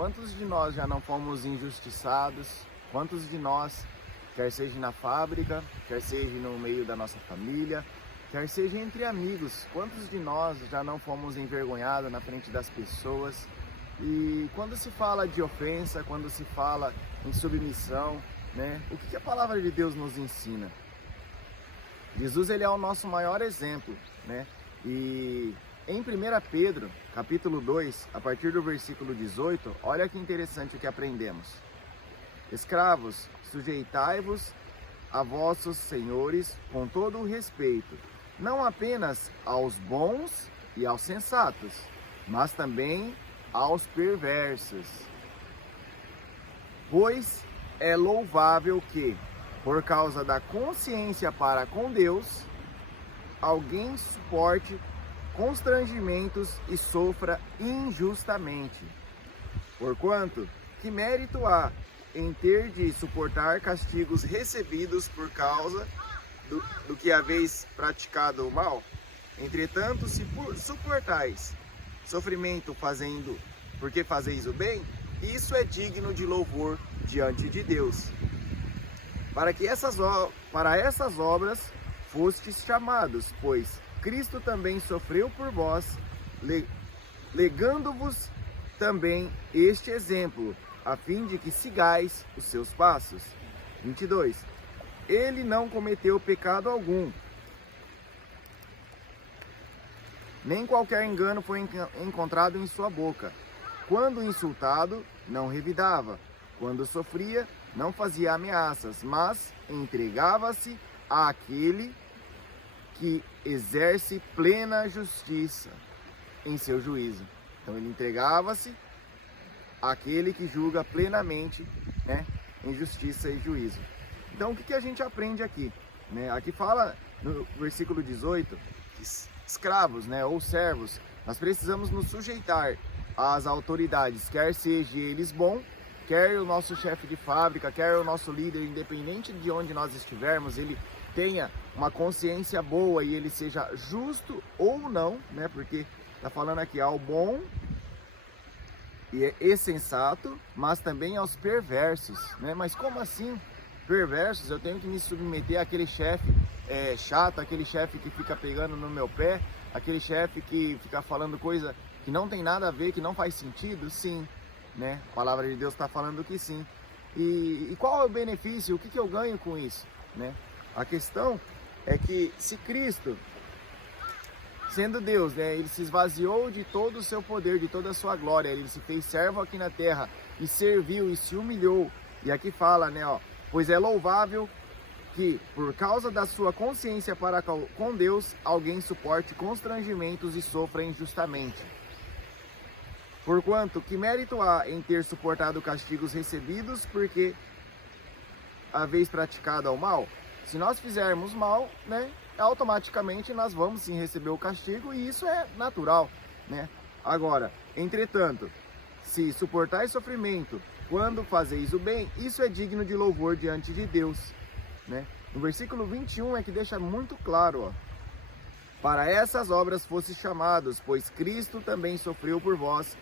quantos de nós já não fomos injustiçados? Quantos de nós, quer seja na fábrica, quer seja no meio da nossa família, quer seja entre amigos, quantos de nós já não fomos envergonhados na frente das pessoas? E quando se fala de ofensa, quando se fala em submissão, né, o que a palavra de Deus nos ensina? Jesus, ele é o nosso maior exemplo, né? E em 1 Pedro, capítulo 2, a partir do versículo 18, olha que interessante o que aprendemos. Escravos, sujeitai-vos a vossos senhores com todo o respeito, não apenas aos bons e aos sensatos, mas também aos perversos. Pois é louvável que, por causa da consciência para com Deus, alguém suporte constrangimentos e sofra injustamente. Porquanto, que mérito há em ter de suportar castigos recebidos por causa do que haveis praticado o mal? Entretanto, se suportais sofrimento porque fazeis o bem, isso é digno de louvor diante de Deus. Para essas obras fostes chamados, pois Cristo também sofreu por vós, legando-vos também este exemplo, a fim de que sigais os seus passos. 22. Ele não cometeu pecado algum, nem qualquer engano foi encontrado em sua boca. Quando insultado, não revidava. Quando sofria, não fazia ameaças, mas entregava-se àquele que exerce plena justiça em seu juízo. Então ele entregava-se àquele que julga plenamente, né, em justiça e juízo. Então o que a gente aprende aqui? Né? Aqui fala no versículo 18, que escravos, né, ou servos, nós precisamos nos sujeitar às autoridades, quer seja eles bom, quer o nosso chefe de fábrica, quer o nosso líder, independente de onde nós estivermos, ele tenha uma consciência boa e ele seja justo ou não, né? Porque está falando aqui ao bom e sensato, mas também aos perversos, né? Mas como assim perversos? Eu tenho que me submeter àquele chefe chato, aquele chefe que fica pegando no meu pé, aquele chefe que fica falando coisa que não tem nada a ver, que não faz sentido? Sim, né? A palavra de Deus está falando que sim. E qual é o benefício? O que eu ganho com isso, né? A questão é que se Cristo, sendo Deus, né, ele se esvaziou de todo o seu poder, de toda a sua glória, ele se fez servo aqui na terra e serviu e se humilhou. E aqui fala, né, ó, pois é louvável que, por causa da sua consciência para com Deus, alguém suporte constrangimentos e sofra injustamente. Porquanto, que mérito há em ter suportado castigos recebidos porque haveis praticado ao mal? Se nós fizermos mal, né, automaticamente nós vamos sim receber o castigo e isso é natural, né? Agora, entretanto, se suportais sofrimento quando fazeis o bem, isso é digno de louvor diante de Deus, né? No versículo 21 é que deixa muito claro, ó. Para essas obras fostes chamados, pois Cristo também sofreu por vós,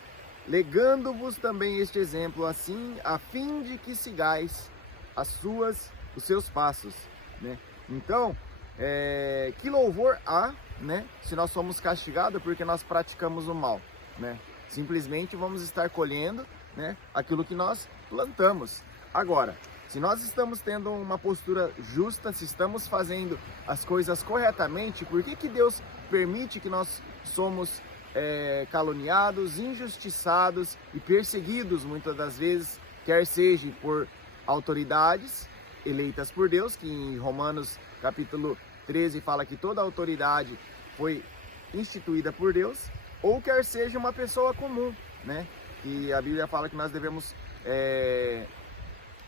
legando-vos também este exemplo, assim, a fim de que sigais os seus passos, né? Então, que louvor há, né, se nós somos castigados porque nós praticamos o mal, né? Simplesmente vamos estar colhendo, né, aquilo que nós plantamos. Agora, se nós estamos tendo uma postura justa, se estamos fazendo as coisas corretamente, por que Deus permite que nós somos caluniados, injustiçados e perseguidos muitas das vezes, quer seja por autoridades eleitas por Deus, que em Romanos capítulo 13 fala que toda autoridade foi instituída por Deus, ou quer seja uma pessoa comum, né? E a Bíblia fala que nós devemos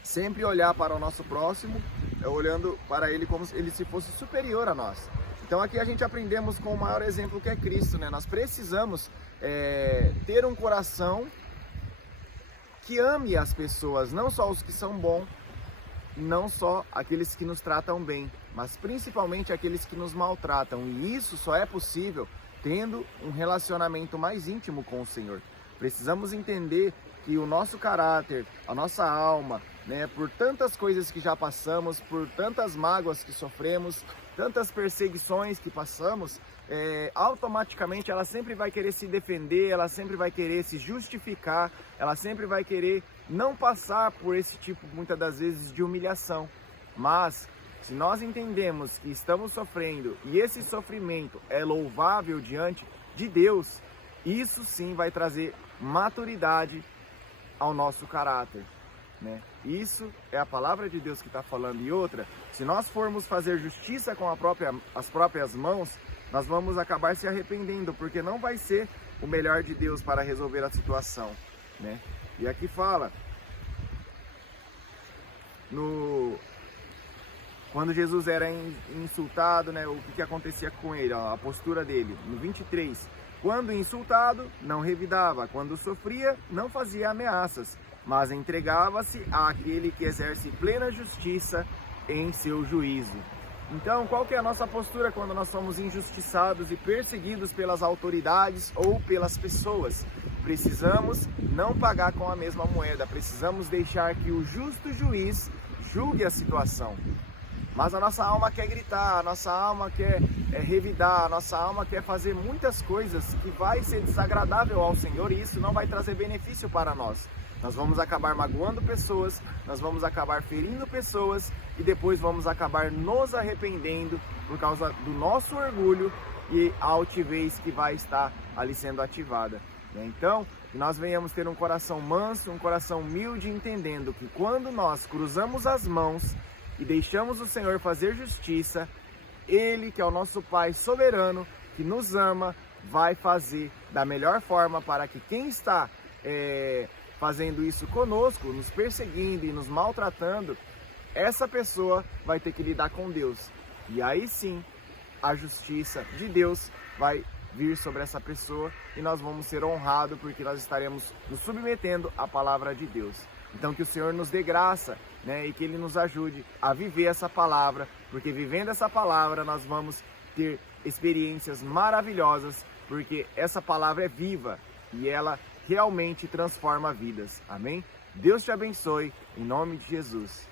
sempre olhar para o nosso próximo, olhando para ele como se ele fosse superior a nós. Então aqui a gente aprendemos com o maior exemplo que é Cristo, né? Nós precisamos ter um coração que ame as pessoas, não só os que são bons, não só aqueles que nos tratam bem, mas principalmente aqueles que nos maltratam. E isso só é possível tendo um relacionamento mais íntimo com o Senhor. Precisamos entender que o nosso caráter, a nossa alma, né, por tantas coisas que já passamos, por tantas mágoas que sofremos, tantas perseguições que passamos, automaticamente ela sempre vai querer se defender, ela sempre vai querer se justificar, ela sempre vai querer não passar por esse tipo, muitas das vezes, de humilhação. Mas, se nós entendemos que estamos sofrendo e esse sofrimento é louvável diante de Deus, isso sim vai trazer maturidade ao nosso caráter, né? Isso é a palavra de Deus que está falando. E outra, se nós formos fazer justiça com as próprias mãos, nós vamos acabar se arrependendo, porque não vai ser o melhor de Deus para resolver a situação, né? E aqui fala, quando Jesus era insultado, né, o que acontecia com ele, ó, a postura dele, no 23, quando insultado, não revidava, quando sofria, não fazia ameaças, mas entregava-se àquele que exerce plena justiça em seu juízo. Então, qual que é a nossa postura quando nós somos injustiçados e perseguidos pelas autoridades ou pelas pessoas? Precisamos não pagar com a mesma moeda, precisamos deixar que o justo juiz julgue a situação. Mas a nossa alma quer gritar, a nossa alma quer revidar, a nossa alma quer fazer muitas coisas que vai ser desagradável ao Senhor, e isso não vai trazer benefício para nós. Nós vamos acabar magoando pessoas, nós vamos acabar ferindo pessoas e depois vamos acabar nos arrependendo por causa do nosso orgulho e a altivez que vai estar ali sendo ativada. Então, que nós venhamos ter um coração manso, um coração humilde, entendendo que quando nós cruzamos as mãos e deixamos o Senhor fazer justiça, Ele, que é o nosso Pai soberano, que nos ama, vai fazer da melhor forma para que quem está fazendo isso conosco, nos perseguindo e nos maltratando, essa pessoa vai ter que lidar com Deus. E aí sim, a justiça de Deus vai vir sobre essa pessoa e nós vamos ser honrados porque nós estaremos nos submetendo à palavra de Deus. Então que o Senhor nos dê graça, né, e que Ele nos ajude a viver essa palavra, porque vivendo essa palavra nós vamos ter experiências maravilhosas, porque essa palavra é viva e ela realmente transforma vidas. Amém? Deus te abençoe, em nome de Jesus.